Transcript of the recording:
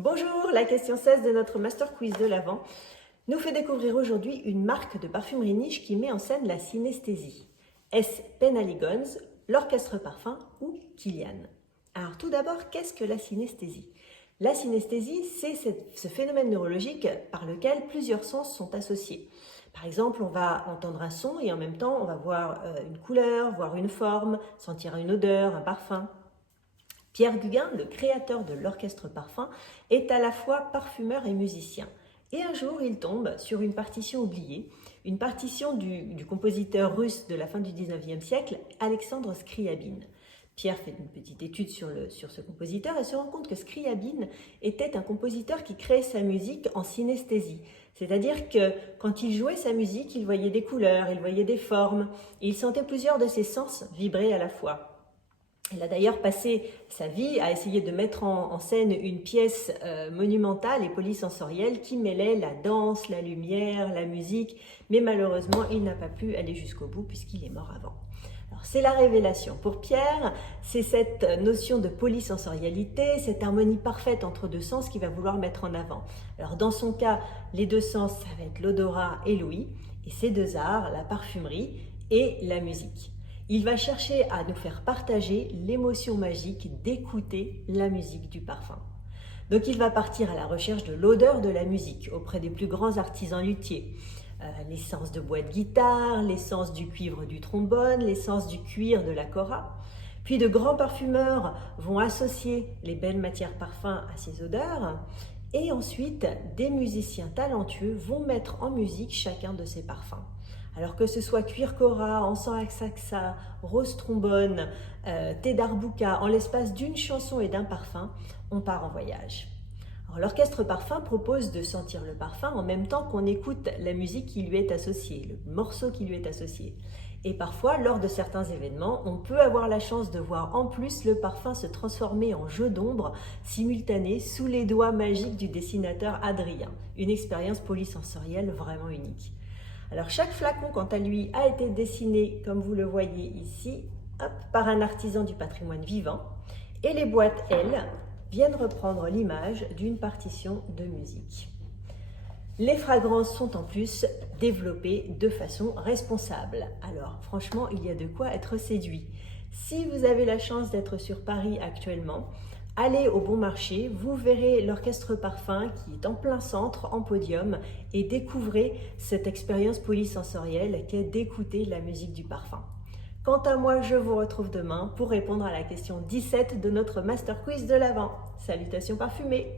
Bonjour, la question 16 de notre Master Quiz de l'Avent nous fait découvrir aujourd'hui une marque de parfumerie niche qui met en scène la synesthésie. Est-ce Penhaligon's, l'Orchestre Parfum ou Kilian? Alors tout d'abord, qu'est-ce que la synesthésie? La synesthésie, c'est ce phénomène neurologique par lequel plusieurs sens sont associés. Par exemple, on va entendre un son et en même temps, on va voir une couleur, voir une forme, sentir une odeur, un parfum. Pierre Gugin, le créateur de l'Orchestre Parfum, est à la fois parfumeur et musicien. Et un jour, il tombe sur une partition oubliée, une partition du compositeur russe de la fin du 19e siècle, Alexandre Scriabine. Pierre fait une petite étude sur ce compositeur et se rend compte que Scriabine était un compositeur qui créait sa musique en synesthésie. C'est-à-dire que quand il jouait sa musique, il voyait des couleurs, il voyait des formes, et il sentait plusieurs de ses sens vibrer à la fois. Il a d'ailleurs passé sa vie à essayer de mettre en scène une pièce monumentale et polysensorielle qui mêlait la danse, la lumière, la musique, mais malheureusement, il n'a pas pu aller jusqu'au bout puisqu'il est mort avant. Alors, c'est la révélation. Pour Pierre, c'est cette notion de polysensorialité, cette harmonie parfaite entre deux sens qu'il va vouloir mettre en avant. Alors, dans son cas, les deux sens, ça va être l'odorat et l'ouïe, et ces deux arts, la parfumerie et la musique. Il va chercher à nous faire partager l'émotion magique d'écouter la musique du parfum. Donc il va partir à la recherche de l'odeur de la musique auprès des plus grands artisans luthiers. L'essence de bois de guitare, l'essence du cuivre du trombone, l'essence du cuir de la cora. Puis de grands parfumeurs vont associer les belles matières parfums à ces odeurs. Et ensuite, des musiciens talentueux vont mettre en musique chacun de ces parfums. Alors que ce soit cuir cora, encens axaxa, rose trombone, thé d'arbouca, en l'espace d'une chanson et d'un parfum, on part en voyage. L'Orchestre Parfum propose de sentir le parfum en même temps qu'on écoute la musique qui lui est associée, le morceau qui lui est associé. Et parfois, lors de certains événements, on peut avoir la chance de voir en plus le parfum se transformer en jeu d'ombre simultané sous les doigts magiques du dessinateur Adrien. Une expérience polysensorielle vraiment unique. Alors chaque flacon, quant à lui, a été dessiné, comme vous le voyez ici, par un artisan du patrimoine vivant. Et les boîtes, elles, viennent reprendre l'image d'une partition de musique. Les fragrances sont en plus développées de façon responsable. Alors franchement, il y a de quoi être séduit. Si vous avez la chance d'être sur Paris actuellement, allez au Bon Marché, vous verrez l'Orchestre Parfum qui est en plein centre, en podium, et découvrez cette expérience polysensorielle qu'est d'écouter la musique du parfum. Quant à moi, je vous retrouve demain pour répondre à la question 17 de notre Master Quiz de l'Avent. Salutations parfumées!